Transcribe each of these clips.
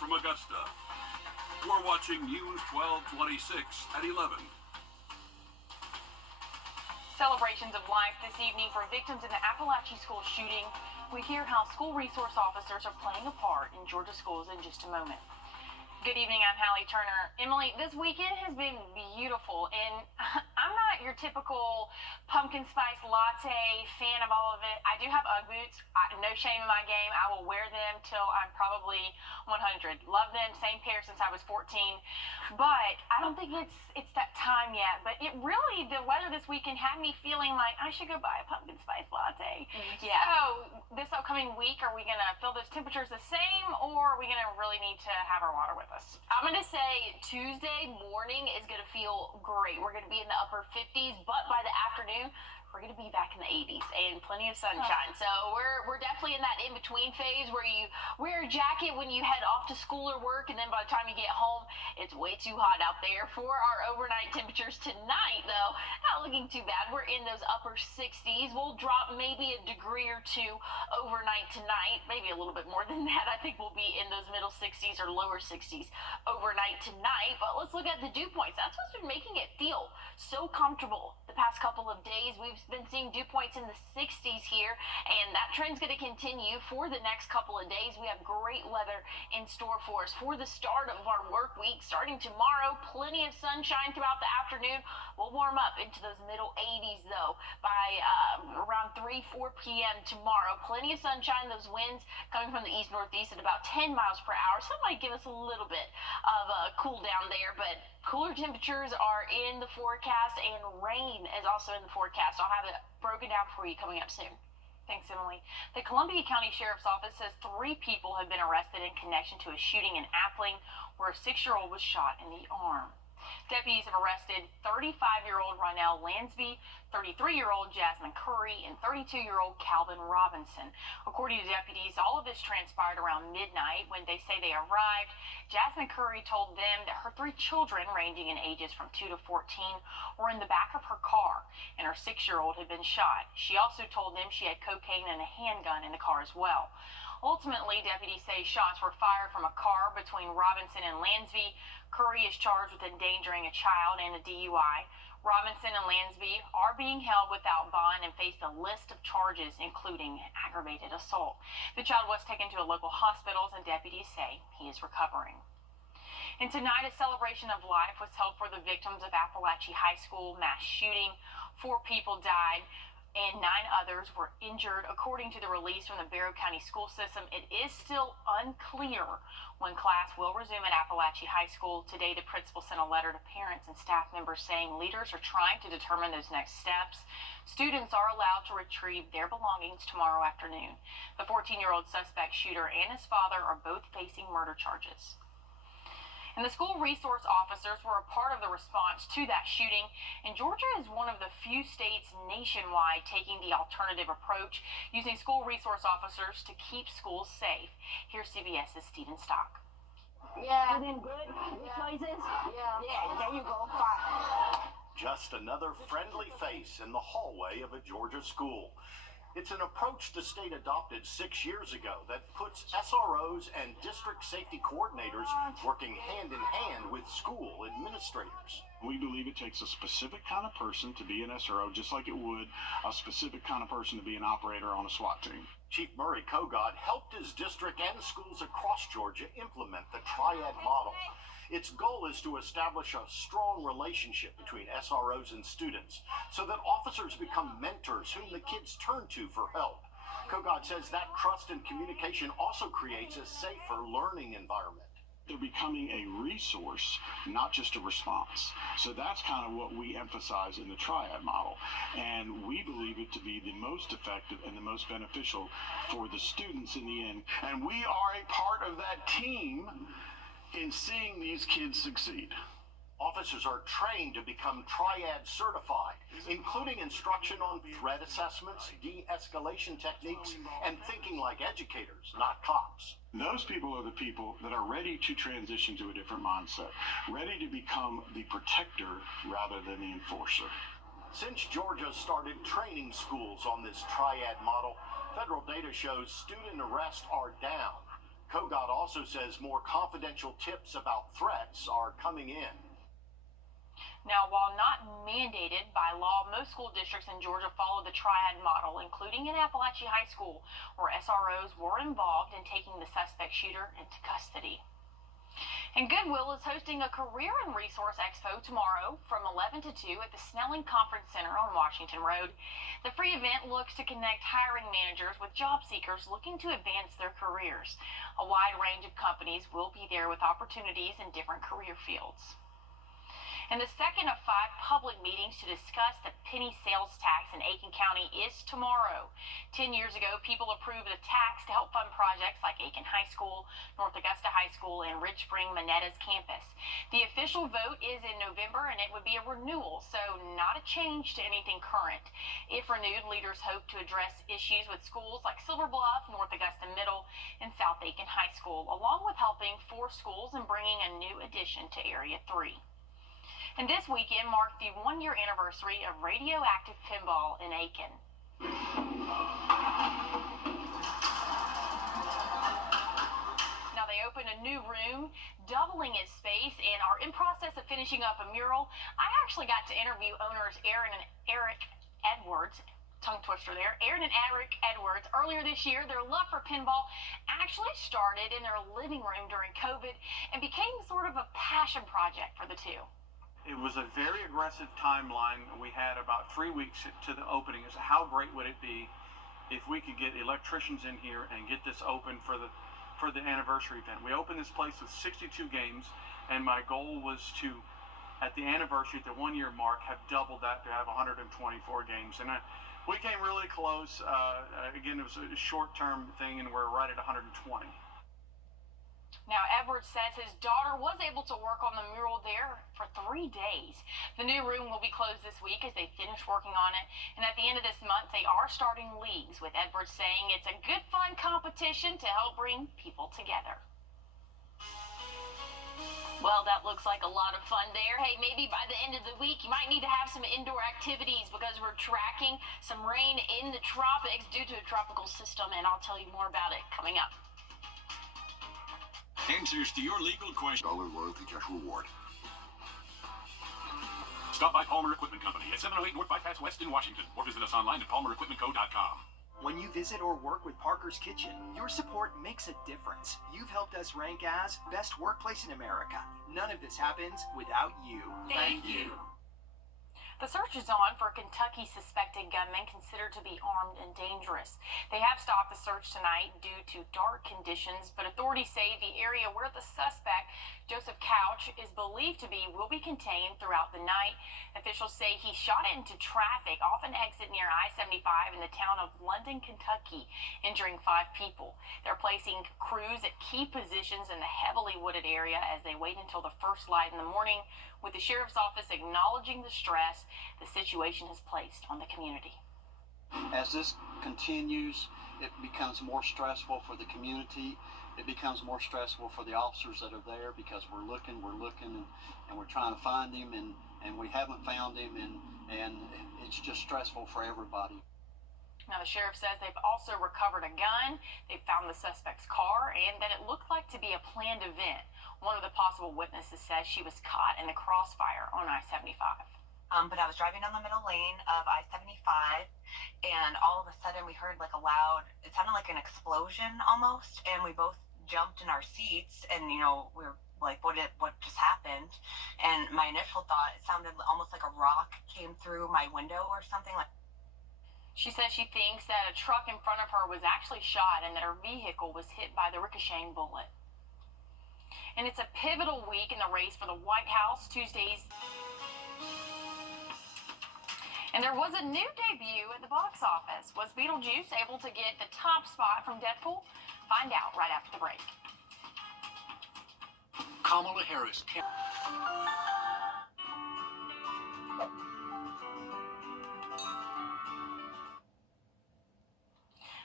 from Augusta. You're watching News 1226 at 11. Celebrations of life this evening for victims in the Appalachia school shooting. We hear how school resource officers are playing a part in Georgia schools in just a moment. Good evening, I'm Hallie Turner. Emily, this weekend has been beautiful, and I'm not your typical pumpkin spice latte fan of all of it. I do have Ugg boots. No shame in my game. I will wear them till I'm probably 100. Love them, same pair since I was 14. But I don't think it's that time yet. But it really, the weather this weekend had me feeling like I should go buy a pumpkin spice latte. Yeah. So this upcoming week, are we going to feel those temperatures the same, or are we going to really need to have our water with us? I'm going to say Tuesday morning is going to feel great. We're going to be in the upper 50s, but by the afternoon, we're going to be back in the 80s and plenty of sunshine. So we're definitely in that in-between phase where you wear a jacket when you head off to school or work, and then by the time you get home, it's way too hot out there. For our overnight temperatures tonight, though, not looking too bad. We're in those upper 60s. We'll drop maybe a degree or two overnight tonight, maybe a little bit more than that. I think we'll be in those middle 60s or lower 60s overnight tonight. But let's look at the dew points. That's what's been making it feel so comfortable the past couple of days. We've been seeing dew points in the 60s here, and that trend's going to continue for the next couple of days. We have great weather in store for us for the start of our work week. Starting tomorrow, plenty of sunshine throughout the afternoon. We'll warm up into those middle 80s, though, by around 3-4 p.m. tomorrow. Plenty of sunshine. Those winds coming from the east-northeast at about 10 miles per hour. So it might give us a little bit of a cool down there, but cooler temperatures are in the forecast, and rain is also in the forecast. I'll have it broken down for you coming up soon. Thanks, Emily. The Columbia County Sheriff's Office says 3 people have been arrested in connection to a shooting in Appling where a 6-year-old was shot in the arm. Deputies have arrested 35-year-old Ronell Lansby, 33-year-old Jasmine Curry, and 32-year-old Calvin Robinson. According to deputies, all of this transpired around midnight. When they say they arrived, Jasmine Curry told them that her 3 children, ranging in ages from 2 to 14, were in the back of her car, and her 6-year-old had been shot. She also told them she had cocaine and a handgun in the car as well. Ultimately, deputies say shots were fired from a car between Robinson and Lansby. Curry is charged with endangering a child and a DUI. Robinson and Lansby are being held without bond and face a list of charges, including aggravated assault. The child was taken to a local hospital, and deputies say he is recovering. And tonight, a celebration of life was held for the victims of Appalachia High School mass shooting. 4 people died and 9 others were injured. According to the release from the Barrow County School System, it is still unclear when class will resume at Appalachia High School. Today, the principal sent a letter to parents and staff members saying leaders are trying to determine those next steps. Students are allowed to retrieve their belongings tomorrow afternoon. The 14-year-old suspect shooter and his father are both facing murder charges. And the school resource officers were a part of the response to that shooting. And Georgia is one of the few states nationwide taking the alternative approach, using school resource officers to keep schools safe. Here's CBS's Stephen Stock. Yeah. Good? Good choices? Yeah. Yeah, there you go. Fine. Just another friendly face in the hallway of a Georgia school. It's an approach the state adopted 6 years ago that puts SROs and district safety coordinators working hand in hand with school administrators. We believe it takes a specific kind of person to be an SRO, just like it would a specific kind of person to be an operator on a SWAT team. Chief Murray Kogod helped his district and schools across Georgia implement the triad model. Its goal is to establish a strong relationship between SROs and students so that officers become mentors whom the kids turn to for help. Kogod says that trust and communication also creates a safer learning environment. They're becoming a resource, not just a response. So that's kind of what we emphasize in the triad model. And we believe it to be the most effective and the most beneficial for the students in the end. And we are a part of that team in seeing these kids succeed. Officers are trained to become triad certified, including instruction on threat assessments, de-escalation techniques, and thinking like educators, not cops. Those people are the people that are ready to transition to a different mindset, ready to become the protector rather than the enforcer. Since Georgia started training schools on this triad model, federal data shows student arrests are down. KOGOT also says more confidential tips about threats are coming in. Now, while not mandated by law, most school districts in Georgia follow the triad model, including in Appalachia High School, where SROs were involved in taking the suspect shooter into custody. And Goodwill is hosting a Career and Resource Expo tomorrow from 11 to 2 at the Snelling Conference Center on Washington Road. The free event looks to connect hiring managers with job seekers looking to advance their careers. A wide range of companies will be there with opportunities in different career fields. And the second of 5 public meetings to discuss the penny sales tax in Aiken County is tomorrow. 10 years ago, people approved a tax to help fund projects like Aiken High School, North Augusta High School, and Rich Spring Monetta's campus. The official vote is in November, and it would be a renewal, so not a change to anything current. If renewed, leaders hope to address issues with schools like Silver Bluff, North Augusta Middle, and South Aiken High School, along with helping 4 schools and bringing a new addition to Area 3. And this weekend marked the 1-year anniversary of radioactive pinball in Aiken. Now they opened a new room, doubling its space, and are in process of finishing up a mural. I actually got to interview owners Aaron and Eric Edwards. Tongue twister there. Aaron and Eric Edwards. Earlier this year, their love for pinball actually started in their living room during COVID and became sort of a passion project for the two. It was a very aggressive timeline. We had about 3 weeks to the opening. So how great would it be if we could get electricians in here and get this open for the anniversary event? We opened this place with 62 games, and my goal was to, at the anniversary, at the 1-year mark, have doubled that to have 124 games. And we came really close. Again, it was a short-term thing, and we're right at 120. Now, Edwards says his daughter was able to work on the mural there for 3 days. The new room will be closed this week as they finish working on it. And at the end of this month, they are starting leagues, with Edwards saying it's a good, fun competition to help bring people together. Well, that looks like a lot of fun there. Hey, maybe by the end of the week, you might need to have some indoor activities because we're tracking some rain in the tropics due to a tropical system, and I'll tell you more about it coming up. Answers to your legal questions. Dollar loyalty cash reward. Stop by Palmer Equipment Company at 708 North Bypass West in Washington, or visit us online at palmerequipmentco.com. When you visit or work with Parker's Kitchen, your support makes a difference. You've helped us rank as best workplace in America. None of this happens without you. Thank you. The search is on for a Kentucky suspected gunman considered to be armed and dangerous. They have stopped the search tonight due to dark conditions, but authorities say the area where the suspect, Joseph Couch, is believed to be will be contained throughout the night. Officials say he shot into traffic off an exit near I-75 in the town of London, Kentucky, injuring 5 people. They're placing crews at key positions in the heavily wooded area as they wait until the first light in the morning, with the sheriff's office acknowledging the stress the situation has placed on the community. As this continues, it becomes more stressful for the community. It becomes more stressful for the officers that are there because we're looking, and we're trying to find him, and we haven't found him, and it's just stressful for everybody. Now, the sheriff says they've also recovered a gun, they've found the suspect's car, and that it looked like to be a planned event. One of the possible witnesses says she was caught in the crossfire on I-75. But I was driving down the middle lane of I-75, and all of a sudden we heard like a loud, it sounded like an explosion almost, and we both jumped in our seats, and, you know, we were like, what just happened? And my initial thought, it sounded almost like a rock came through my window or something like. She says she thinks that a truck in front of her was actually shot and that her vehicle was hit by the ricocheting bullet. And it's a pivotal week in the race for the White House. Tuesdays. And there was a new debut at the box office. Was Beetlejuice able to get the top spot from Deadpool? Find out right after the break. Kamala Harris.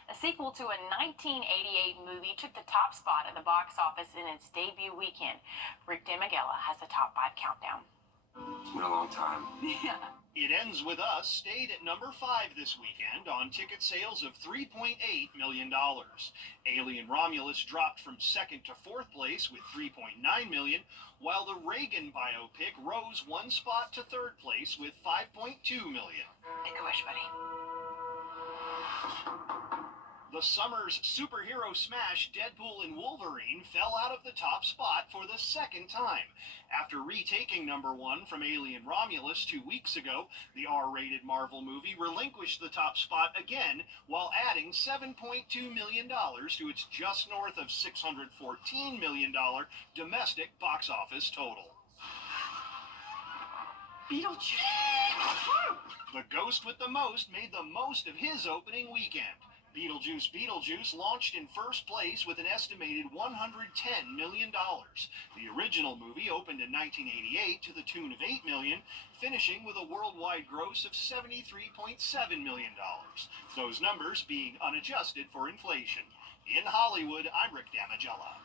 A sequel to a 1988 movie took the top spot at the box office in its debut weekend. Rick DeMiguela has the top 5 countdown. It's been a long time. Yeah. It Ends With Us stayed at number 5 this weekend on ticket sales of $3.8 million. Alien Romulus dropped from second to fourth place with $3.9 million, while the Reagan biopic rose one spot to third place with $5.2 million. Make a wish, buddy. The summer's superhero smash Deadpool and Wolverine fell out of the top spot for the second time. After retaking number 1 from Alien Romulus 2 weeks ago, the R-rated Marvel movie relinquished the top spot again while adding $7.2 million to its just north of $614 million domestic box office total. Beetlejuice. The ghost with the most made the most of his opening weekend. Beetlejuice launched in first place with an estimated $110 million. The original movie opened in 1988 to the tune of $8 million, finishing with a worldwide gross of $73.7 million. Those numbers being unadjusted for inflation. In Hollywood, I'm Rick Damigella.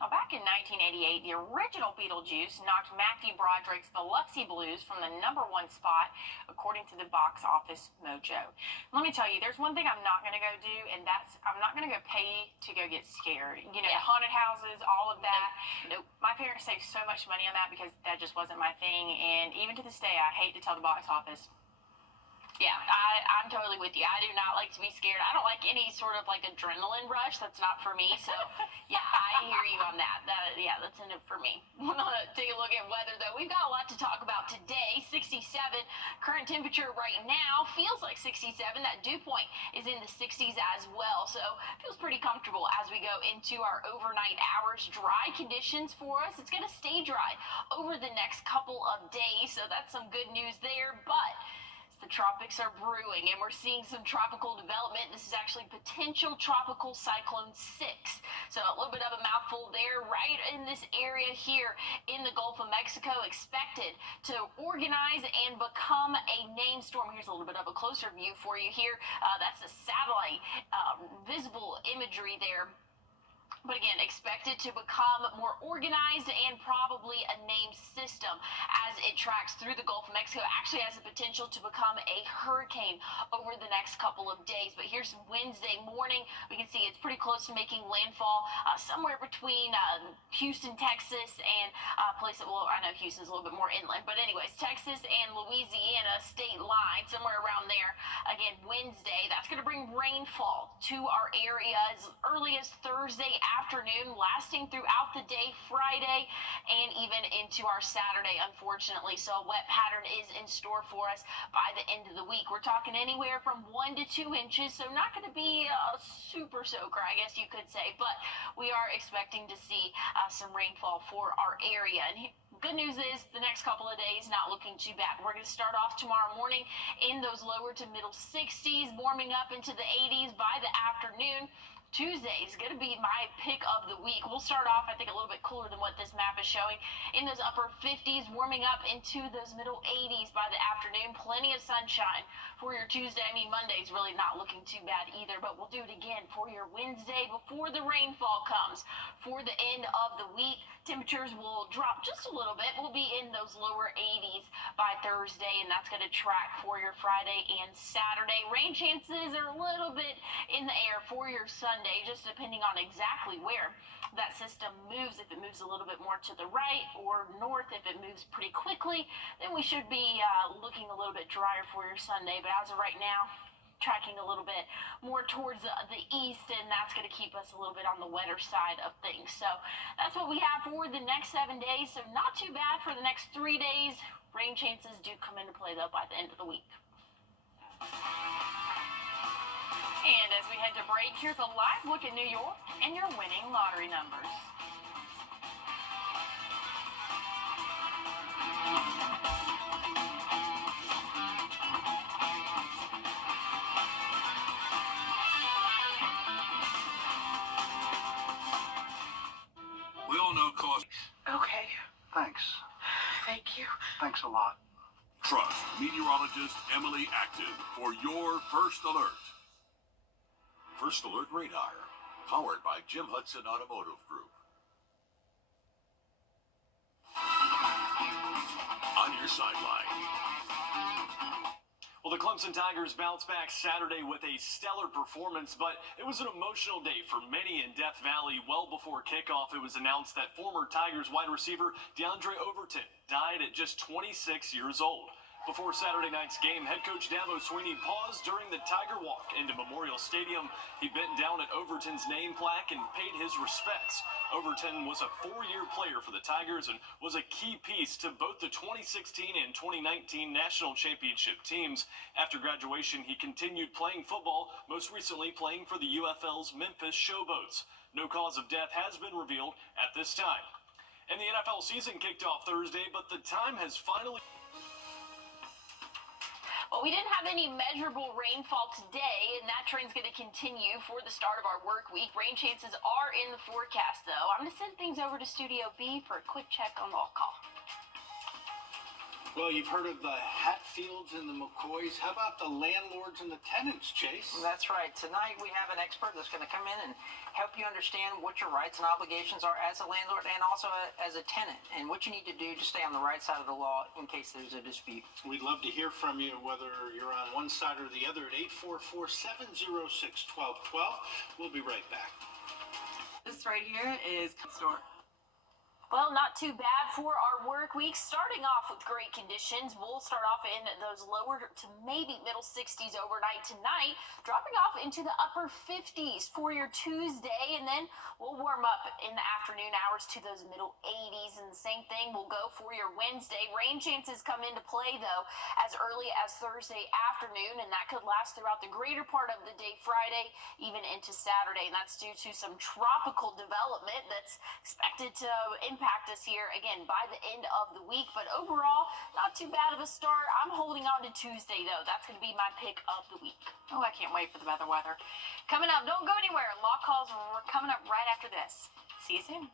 Now, back in 1988, the original Beetlejuice knocked Matthew Broderick's Biloxi Blues from the number 1 spot, according to the box office mojo. Let me tell you, there's one thing I'm not going to go do, and that's I'm not going to go pay to go get scared. You know, haunted houses, all of that. Nope. My parents saved so much money on that because that just wasn't my thing, and even to this day, I hate to tell the box office. Yeah, I'm totally with you. I do not like to be scared. I don't like any sort of like adrenaline rush. That's not for me. So, yeah, I hear you on that. That's a no for me. Take a look at weather, though. We've got a lot to talk about today. 67. Current temperature right now feels like 67. That dew point is in the 60s as well. So, feels pretty comfortable as we go into our overnight hours. Dry conditions for us. It's going to stay dry over the next couple of days. So, that's some good news there. But the tropics are brewing, and we're seeing some tropical development. This is actually potential tropical cyclone 6. So a little bit of a mouthful there, right in this area here in the Gulf of Mexico, expected to organize and become a named storm. Here's a little bit of a closer view for you here. That's the satellite visible imagery there. But again, expected to become more organized and probably a named system as it tracks through the Gulf of Mexico. Actually has the potential to become a hurricane over the next couple of days. But here's Wednesday morning. We can see it's pretty close to making landfall somewhere between Houston, Texas, and a place that, well, I know Houston's a little bit more inland. But anyways, Texas and Louisiana state line, somewhere around there. Again, Wednesday, that's going to bring rainfall to our area as early as Thursday afternoon, lasting throughout the day, Friday, and even into our Saturday, unfortunately. So a wet pattern is in store for us by the end of the week. We're talking anywhere from 1 to 2 inches, so not going to be a super soaker, I guess you could say, but we are expecting to see some rainfall for our area. And good news is the next couple of days not looking too bad. We're going to start off tomorrow morning in those lower to middle 60s, warming up into the 80s by the afternoon. Tuesday is going to be my pick of the week. We'll start off, I think, a little bit cooler than what this map is showing, in those upper 50s, warming up into those middle 80s by the afternoon. Plenty of sunshine for your Tuesday. I mean, Monday's really not looking too bad either, but we'll do it again for your Wednesday before the rainfall comes. For the end of the week, temperatures will drop just a little bit. We'll be in those lower 80s by Thursday, and that's going to track for your Friday and Saturday. Rain chances are a little bit in the air for your Sunday, just depending on exactly where that system moves. If it moves a little bit more to the right or north, if it moves pretty quickly, then we should be looking a little bit drier for your Sunday. But as of right now, tracking a little bit more towards the east, and that's going to keep us a little bit on the wetter side of things. So that's what we have for the next 7 days. So not too bad for the next 3 days. Rain chances do come into play, though, by the end of the week. And as we head to break, here's a live look at New York and your winning lottery numbers. We all know cause. Okay. Thanks. Thank you. Thanks a lot. Trust meteorologist Emily Acton for your first alert. First Alert Radar, powered by Jim Hudson Automotive Group. On your sideline. Well, the Clemson Tigers bounced back Saturday with a stellar performance, but it was an emotional day for many in Death Valley. Well before kickoff, it was announced that former Tigers wide receiver DeAndre Overton died at just 26 years old. Before Saturday night's game, head coach Dabo Sweeney paused during the Tiger Walk into Memorial Stadium. He bent down at Overton's name plaque and paid his respects. Overton was a four-year player for the Tigers and was a key piece to both the 2016 and 2019 national championship teams. After graduation, he continued playing football, most recently playing for the UFL's Memphis Showboats. No cause of death has been revealed at this time. And the NFL season kicked off Thursday, but the time has finally... Well, we didn't have any measurable rainfall today, and that trend's going to continue for the start of our work week. Rain chances are in the forecast, though. I'm going to send things over to Studio B for a quick check on roll call. Well, you've heard of the Hatfields and the McCoys. How about the landlords and the tenants, Chase? That's right. Tonight we have an expert that's going to come in and help you understand what your rights and obligations are as a landlord and also as a tenant, and what you need to do to stay on the right side of the law in case there's a dispute. We'd love to hear from you, whether you're on one side or the other, at 844-706-1212. We'll be right back. This right here is store. Well, not too bad for our work week. Starting off with great conditions. We'll start off in those lower to maybe middle 60s overnight tonight, dropping off into the upper 50s for your Tuesday, and then we'll warm up in the afternoon hours to those middle 80s, and the same thing will go for your Wednesday. Rain chances come into play, though, as early as Thursday afternoon, and that could last throughout the greater part of the day Friday, even into Saturday, and that's due to some tropical development that's expected to impact us here again by the end of the week. But overall, not too bad of a start. I'm holding on to Tuesday, though. That's going to be my pick of the week. Oh, I can't wait for the weather. Coming up, don't go anywhere. Law calls are coming up right after this. See you soon.